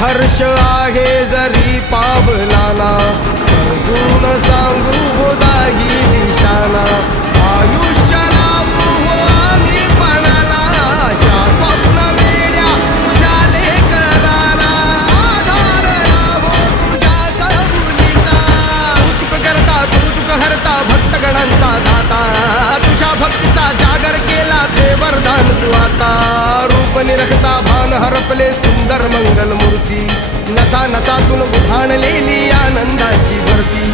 हर्ष आहे जरी पावलाना, अजून सांगू हो दाही दिशाना. आयुष्य लावू हो आम्ही पणाला, आशा स्वप्न वेड्या तुझ्या लेकराला. आधार लाभो तुझ्या सबुलीचा, कौतुक करता कौतुक हरता भक्तगणांचा दाता. तुझ्या भक्तीचा जागर केला ते वरदान तू आता. रूप निरखता भान हरपले सुंदर मंगल मूर्ती, नसा नसातून उभाणलेली आनंदाची भरती.